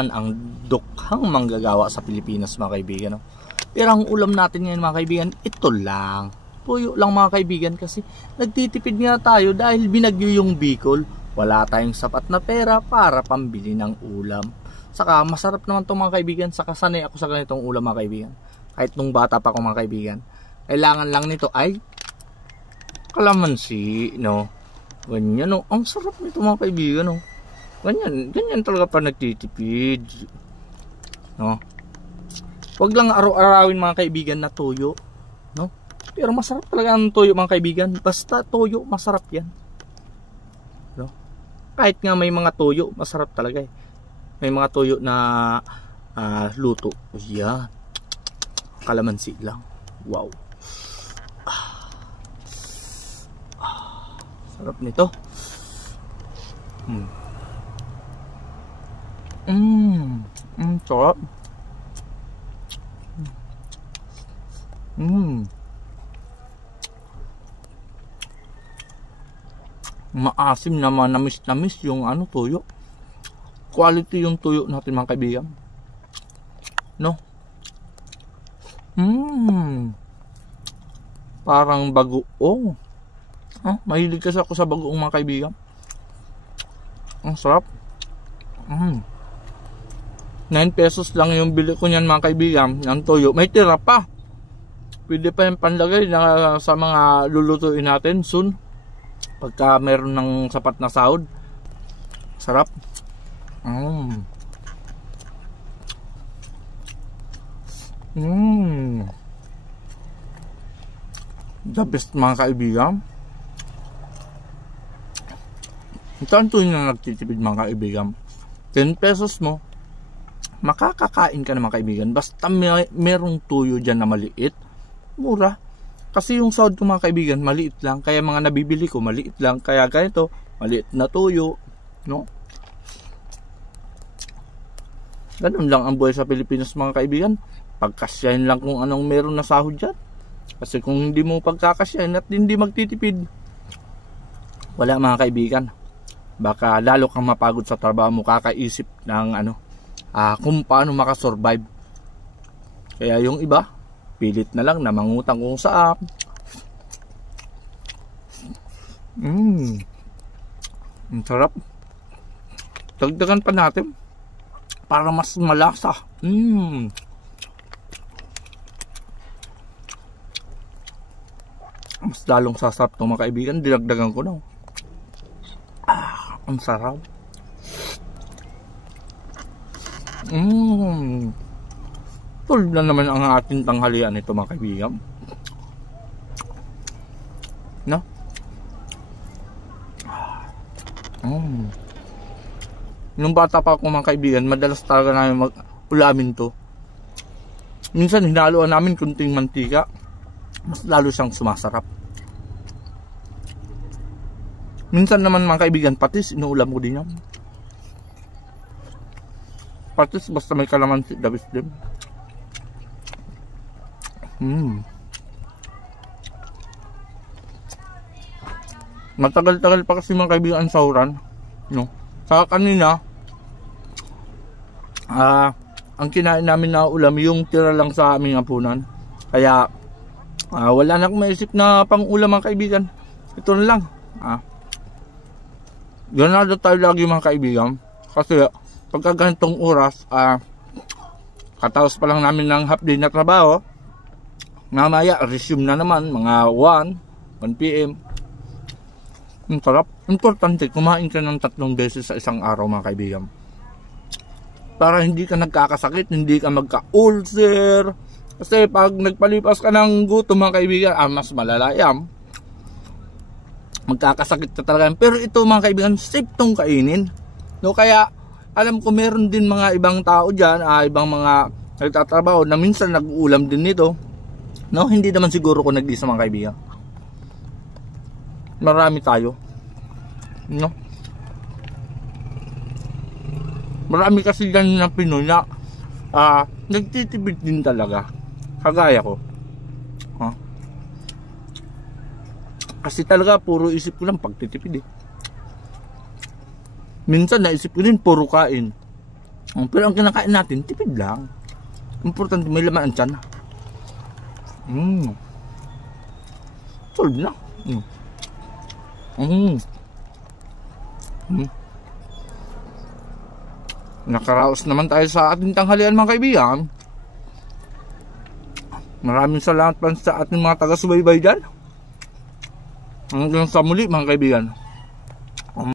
Ang dukhang manggagawa sa Pilipinas mga kaibigan, no? Pero ang ulam natin ngayon mga kaibigan, ito lang, tuyo lang mga kaibigan, kasi nagtitipid nga tayo dahil binagyo yung Bicol. Wala tayong sapat na pera para pambili ng ulam. Saka masarap naman to mga kaibigan, saka sanay ako sa ganitong ulam mga kaibigan. Kahit nung bata pa ako mga kaibigan, kailangan lang nito ay kalamansi, no? Ganyan, no? Ang sarap nito mga kaibigan, no? Ganyan talaga pa nagtitipid, no? Wag lang araw-arawin mga kaibigan na toyo, no? Pero masarap talaga ang toyo mga kaibigan. Basta toyo, masarap yan, no? Kahit nga may mga toyo, masarap talaga eh. May mga toyo na luto, yan, kalamansi lang. Wow, sarap nito. Sarap. Maasim naman, namis yung tuyo. Quality yung tuyo natin mga kaibigan, no? Parang bagoong. Mahilig kasi ako sa bagoong mga kaibigan. Ang sarap. 9 pesos lang yung bili ko niyan mga kaibigan, ng toyo. May tira pa. Pwede pa yung panlagay na sa mga lulutuin natin soon, pagka meron ng sapat na sahod. Sarap. The best mga kaibigan. Ito ang tuyo na nagtitipid mga kaibigan. 10 pesos mo, makakakain ka na mga kaibigan. Basta merong tuyo dyan na maliit, mura. Kasi yung sahod ko mga kaibigan, maliit lang. Kaya mga nabibili ko, maliit lang. Kaya ganito, maliit na tuyo, no? Ganun lang ang buhay sa Pilipinas mga kaibigan. Pagkasyahin lang kung anong meron na sahod dyan. Kasi kung hindi mo pagkakasyahin at hindi magtitipid, wala mga kaibigan. Baka lalo kang mapagod sa trabaho mo, kakaisip ng kung paano makasurvive. Kaya yung iba, pilit na lang na mangutang kung saan. Ang sarap. Dagdagan pa natin para mas malasa. Mas lalong sasarap itong mga kaibigan. Dinagdagan ko na. Ang sarap. Tulad na naman ang ating tanghalian ito mga kaibigan, no? Nung bata pa ako mga kaibigan, madalas talaga namin ulamin to. Minsan hinaluan namin kunting mantika, mas lalo siyang sumasarap. Minsan naman mga kaibigan, patis, inuulam ko din yan. Patis, basta may kalamansi, dabis din. Matagal-tagal pa kasi mga kaibigan ang sahuran, no? Saka kanina, ang kinain namin na ulam, yung tira lang sa aming hapunan. Kaya, wala na akong maisip na pang ulam mga kaibigan. Ito na lang. Ganado tayo lagi mga kaibigan. Kasi pagka ganitong oras, katapos pa lang namin ng half day na trabaho, mamaya resume na naman mga 1 PM. Ang sarap. Importante kumain ka ng 3 beses sa isang araw mga kaibigan, para hindi ka nagkakasakit, hindi ka magka-ulcer. Kasi pag nagpalipas ka ng gutom mga kaibigan, mas malala yan. Magkakasakit ka talaga. Pero ito mga kaibigan, safe tong kainin, no? Kaya alam ko meron din mga ibang tao dyan, ibang mga nagtatrabaho na minsan nag-uulam din nito, no? Hindi naman siguro ko nag-isa mga kaibigan. Marami tayo, no? Marami kasi dyan na Pinoy na nagtitipid din talaga, kagaya ko. Kasi talaga puro isip ko lang pagtitipid eh. Minsan naisip ko din puro kain. Pero ang kinakain natin, tipid lang. Importante may laman ang tiyan. Solid na. Nakaraos naman tayo sa ating tanghalian mga kaibigan. Maraming salamat pa sa ating mga taga-subaybay dyan. Hanggang sa muli mga kaibigan.